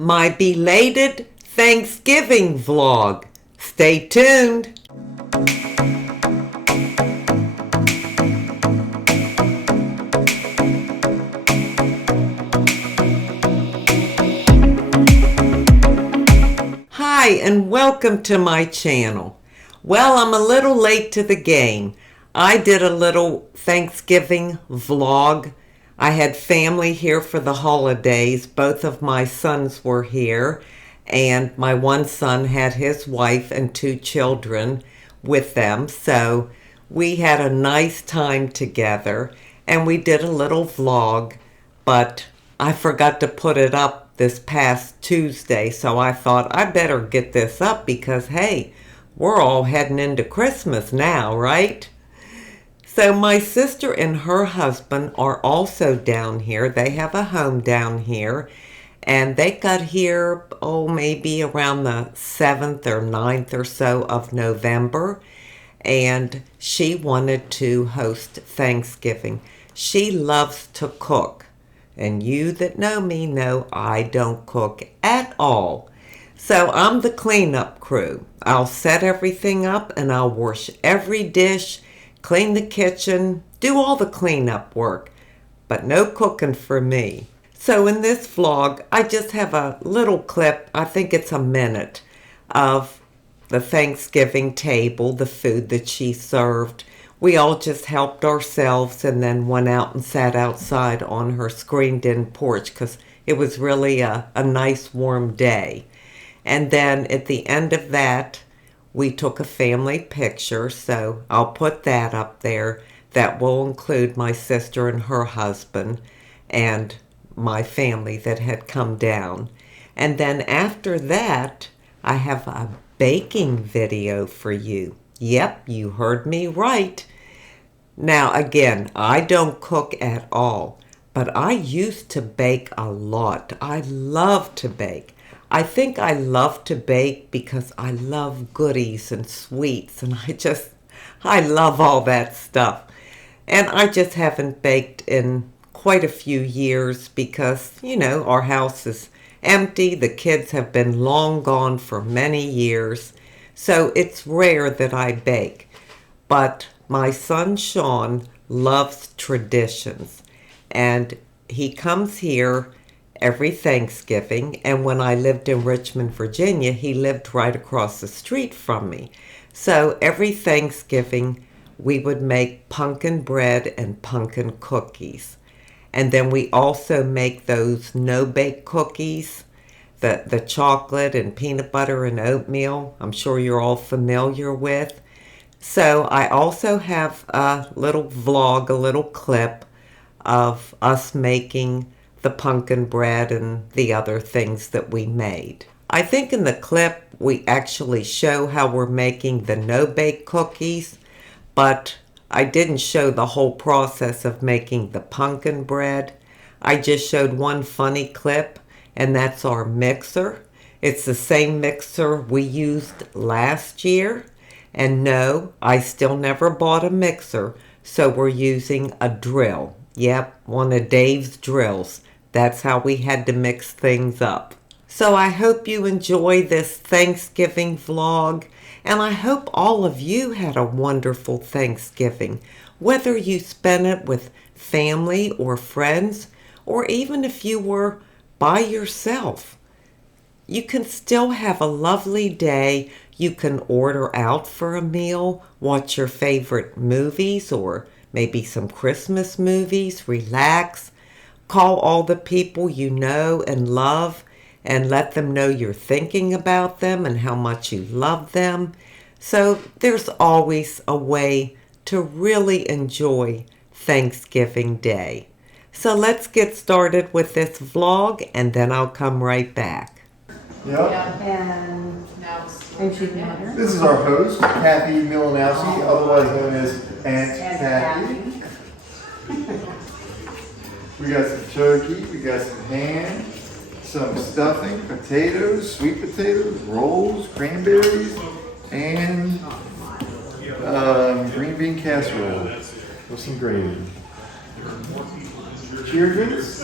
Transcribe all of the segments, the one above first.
my belated Thanksgiving vlog. Stay tuned. Hi and welcome to my channel. Well, I'm a little late to the game. I did a little Thanksgiving vlog. I had family here for the holidays. Both of my sons were here, and my one son had his wife and 2 children with them. So we had a nice time together, and we did a little vlog, but I forgot to put it up this past Tuesday, so I thought I better get this up because, hey, we're all heading into Christmas now, right? So my sister and her husband are also down here. They have a home down here, and they got here, maybe around the 7th or 9th or so of November, and she wanted to host Thanksgiving. She loves to cook, and you that know me know I don't cook at all. So I'm the cleanup crew. I'll set everything up and I'll wash every dish, clean the kitchen, do all the cleanup work, but no cooking for me. So in this vlog, I just have a little clip, I think it's a minute, of the Thanksgiving table, the food that she served. We all just helped ourselves and then went out and sat outside on her screened-in porch because it was really a nice warm day. And then at the end of that, we took a family picture, so I'll put that up there. That will include my sister and her husband and my family that had come down. And then after that, I have a baking video for you. Yep, you heard me right. Now again, I don't cook at all, but I used to bake a lot. I love to bake. I think I love to bake because I love goodies and sweets, and I love all that stuff. And I just haven't baked in quite a few years because, our house is empty. The kids have been long gone for many years, so it's rare that I bake. But my son Sean loves traditions, and he comes here every Thanksgiving, and when I lived in Richmond, Virginia, he lived right across the street from me. So every Thanksgiving, we would make pumpkin bread and pumpkin cookies. And then we also make those no-bake cookies, the chocolate and peanut butter and oatmeal, I'm sure you're all familiar with. So I also have a little vlog, a little clip of us making the pumpkin bread and the other things that we made. I think in the clip we actually show how we're making the no-bake cookies, but I didn't show the whole process of making the pumpkin bread. I just showed one funny clip, and that's our mixer. It's the same mixer we used last year, and no, I still never bought a mixer, so we're using a drill. Yep, one of Dave's drills. That's how we had to mix things up. So I hope you enjoy this Thanksgiving vlog, and I hope all of you had a wonderful Thanksgiving, whether you spent it with family or friends, or even if you were by yourself. You can still have a lovely day. You can order out for a meal, watch your favorite movies, or maybe some Christmas movies, relax. Call all the people you know and love and let them know you're thinking about them and how much you love them. So there's always a way to really enjoy Thanksgiving Day. So let's get started with this vlog and then I'll come right back. Yep. And she's mother. This is our host, Kathy Milanowski, otherwise known as Aunt Kathy. We got some turkey, we got some ham, some stuffing, potatoes, sweet potatoes, rolls, cranberries, and green bean casserole with some gravy. Cheer drinks?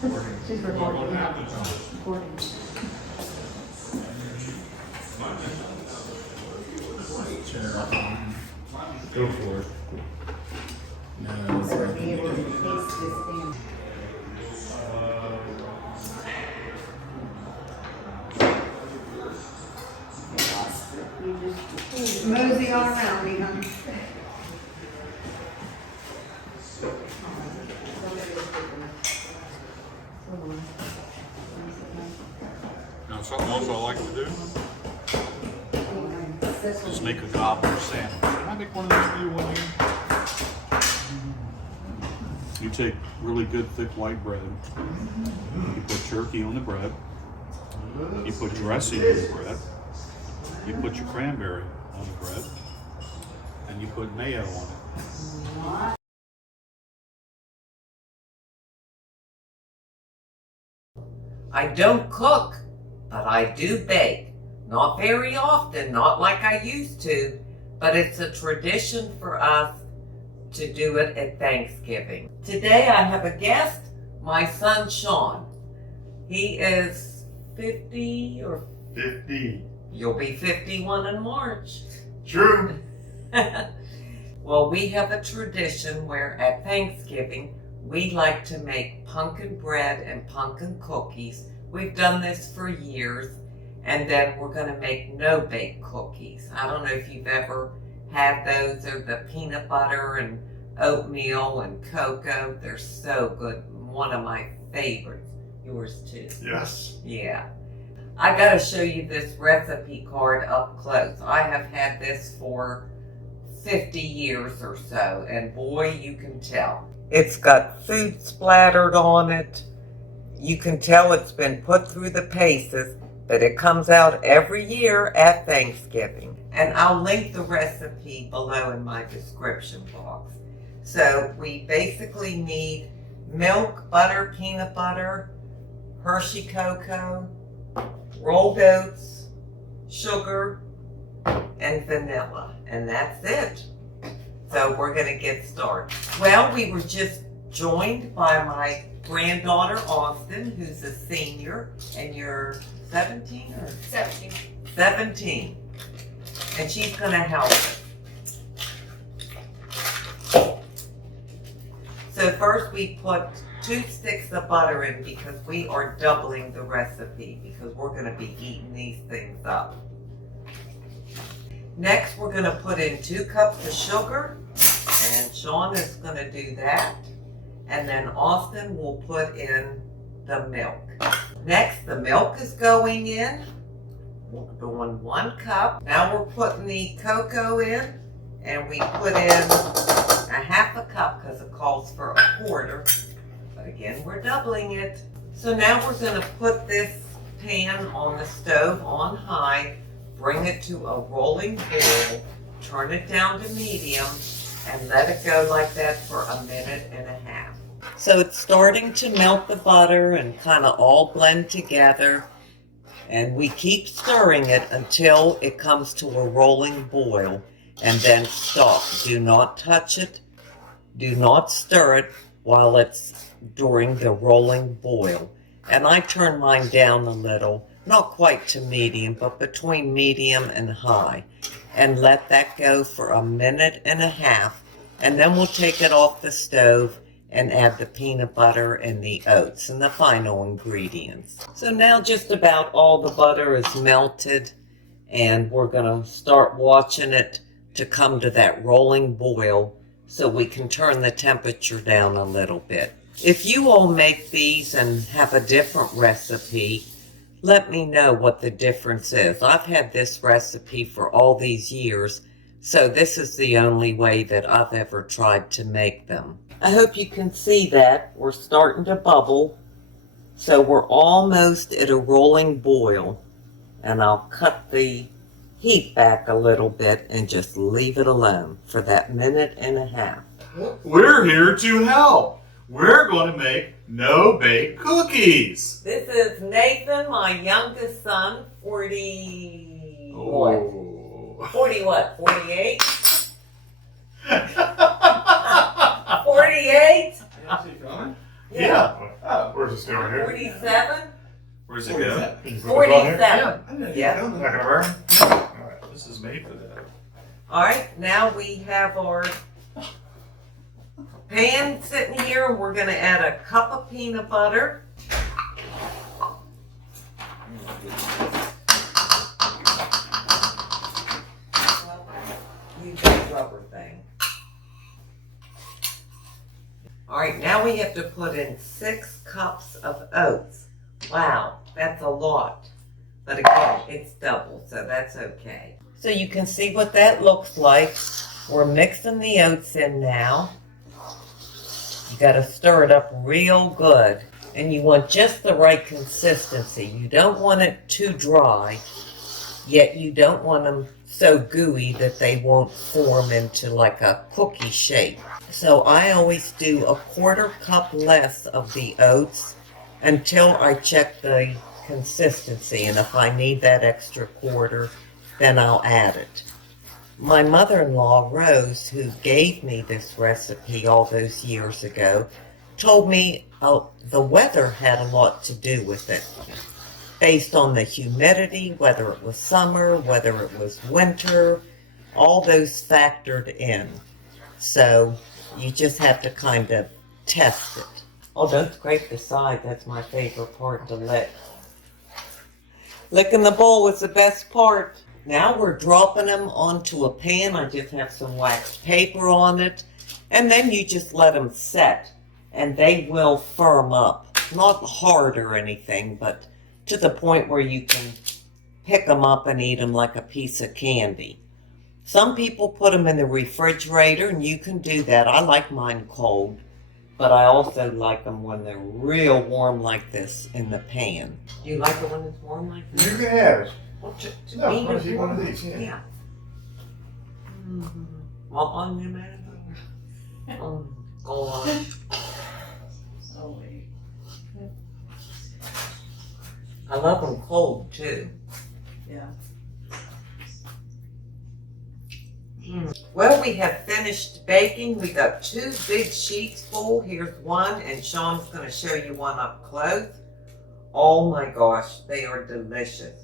She's recording. Recording. Go for it. No, it's So be able to taste this thing. You just mosey on around me, honey. Now, something else I like to do is make a gobbler sandwich. Can I make one of those for you one here? You take really good thick white bread. You put turkey on the bread. You put dressing on the bread. You put your cranberry on the bread. And you put mayo on it. I don't cook, but I do bake. Not very often, not like I used to, but it's a tradition for us to do it at Thanksgiving. Today I have a guest, my son Sean. He is 50 or 50. You'll be 51 in March. True. Well, we have a tradition where at Thanksgiving we like to make pumpkin bread and pumpkin cookies. We've done this for years, and then we're going to make no-bake cookies. I don't know if you've ever had those. They're the peanut butter and oatmeal and cocoa. They're so good. One of my favorites. Yours too. Yes. Yeah. I got to show you this recipe card up close. I have had this for 50 years or so, and boy, you can tell. It's got food splattered on it. You can tell it's been put through the paces, but it comes out every year at Thanksgiving. And I'll link the recipe below in my description box. So we basically need milk, butter, peanut butter, Hershey cocoa, rolled oats, sugar, and vanilla. And that's it. So we're going to get started. Well, we were just joined by my granddaughter, Austin, who's a senior, and you're 17 or? 17. 17. And she's going to help us. So first we put 2 sticks of butter in because we are doubling the recipe because we're going to be eating these things up. Next, we're going to put in 2 cups of sugar, and Sean is going to do that. And then Austin will put in the milk. Next, the milk is going in. We're doing 1 cup. Now we're putting the cocoa in, and we put in a 1/2 cup because it calls for 1/4. But again, we're doubling it. So now we're going to put this pan on the stove on high. Bring it to a rolling boil, turn it down to medium, and let it go like that for 1.5 minutes. So it's starting to melt the butter and kind of all blend together. And we keep stirring it until it comes to a rolling boil, and then stop. Do not touch it. Do not stir it while it's during the rolling boil. And I turn mine down a little. Not quite to medium, but between medium and high. And let that go for 1.5 minutes. And then we'll take it off the stove and add the peanut butter and the oats and the final ingredients. So now just about all the butter is melted, and we're going to start watching it to come to that rolling boil so we can turn the temperature down a little bit. If you all make these and have a different recipe, let me know what the difference is. I've had this recipe for all these years, so this is the only way that I've ever tried to make them. I hope you can see that. We're starting to bubble, so we're almost at a rolling boil. And I'll cut the heat back a little bit and just leave it alone for that 1.5 minutes. We're here to help. We're going to make no-bake cookies. This is Nathan, my youngest son, 40 what? Oh. 40 what? 48? 48? Yeah. Where's this going here? 47? Where's it go? 47. Yeah. Not gonna burn? Alright, This is made for that. Alright, now we have our pan sitting here, and we're gonna add a cup of peanut butter. Use that rubber thing. Alright, now we have to put in 6 cups of oats. Wow, that's a lot. But again, it's double, so that's okay. So you can see what that looks like. We're mixing the oats in now. You gotta stir it up real good. And you want just the right consistency. You don't want it too dry, yet you don't want them so gooey that they won't form into like a cookie shape. So I always do a 1/4 cup less of the oats until I check the consistency, and if I need that extra 1/4, then I'll add it. My mother-in-law, Rose, who gave me this recipe all those years ago, told me the weather had a lot to do with it, based on the humidity, whether it was summer, whether it was winter, all those factored in. So you just have to kind of test it. Oh, don't scrape the side. That's my favorite part to lick. Licking the bowl is the best part. Now we're dropping them onto a pan. I just have some wax paper on it. And then you just let them set. And they will firm up. Not hard or anything, but to the point where you can pick them up and eat them like a piece of candy. Some people put them in the refrigerator, and you can do that. I like mine cold, but I also like them when they're real warm like this in the pan. Do you like it when it's warm like this? You can have it. Well, to No, me, I it's see one of warm. these, yeah. Well, on your man. Go on. Oh, wait. I love them cold too. Yeah. Well, we have finished baking. We got 2 big sheets full. Here's one, and Sean's going to show you one up close. Oh my gosh, they are delicious.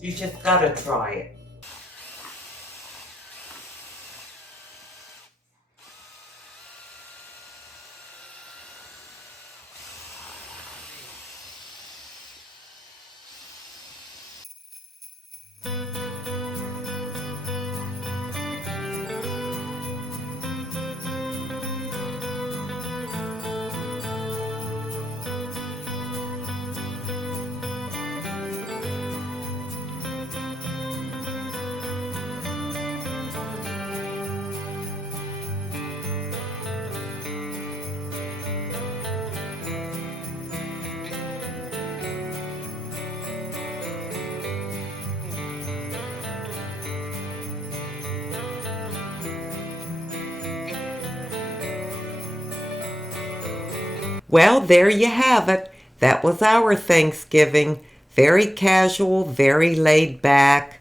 You just got to try it. Well, there you have it. That was our Thanksgiving. Very casual, very laid back.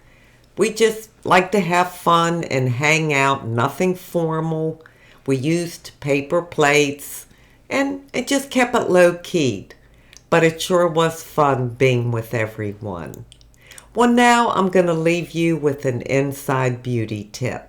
We just like to have fun and hang out, nothing formal. We used paper plates and it just kept it low-keyed. But it sure was fun being with everyone. Well, now I'm going to leave you with an inside beauty tip.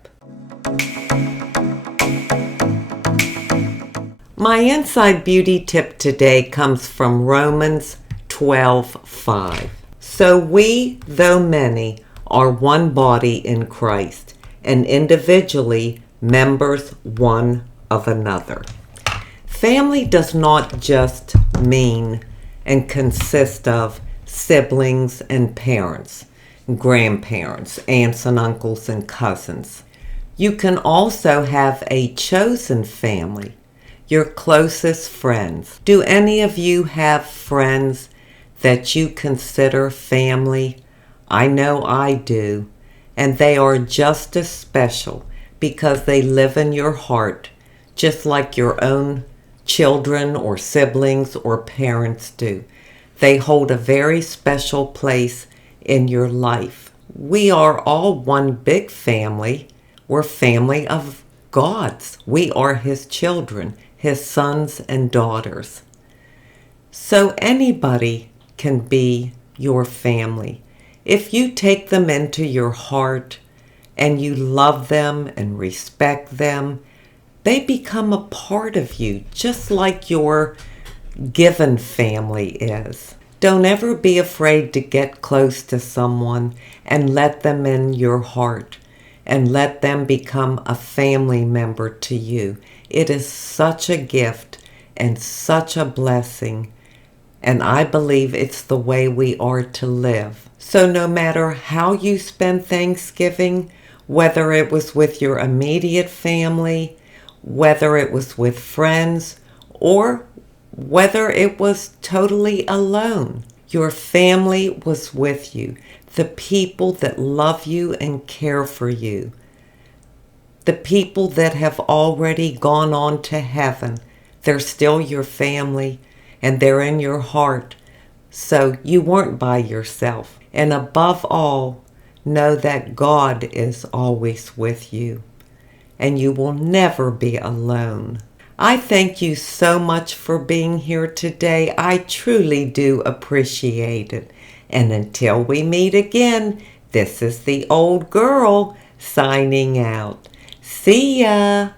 My inside beauty tip today comes from Romans 12:5. So we, though many, are one body in Christ, and individually members one of another. Family does not just mean and consist of siblings and parents, grandparents, aunts and uncles and cousins. You can also have a chosen family, your closest friends. Do any of you have friends that you consider family? I know I do, and they are just as special because they live in your heart, just like your own children or siblings or parents do. They hold a very special place in your life. We are all one big family. We're family of God's. We are His children, His sons and daughters. So anybody can be your family. If you take them into your heart and you love them and respect them, they become a part of you, just like your given family is. Don't ever be afraid to get close to someone and let them in your heart and let them become a family member to you. It is such a gift and such a blessing, and I believe it's the way we are to live. So no matter how you spend Thanksgiving, whether it was with your immediate family, whether it was with friends, or whether it was totally alone, your family was with you. The people that love you and care for you. The people that have already gone on to heaven. They're still your family and they're in your heart. So you weren't by yourself. And above all, know that God is always with you. And you will never be alone. I thank you so much for being here today. I truly do appreciate it. And until we meet again, this is the old girl signing out. See ya!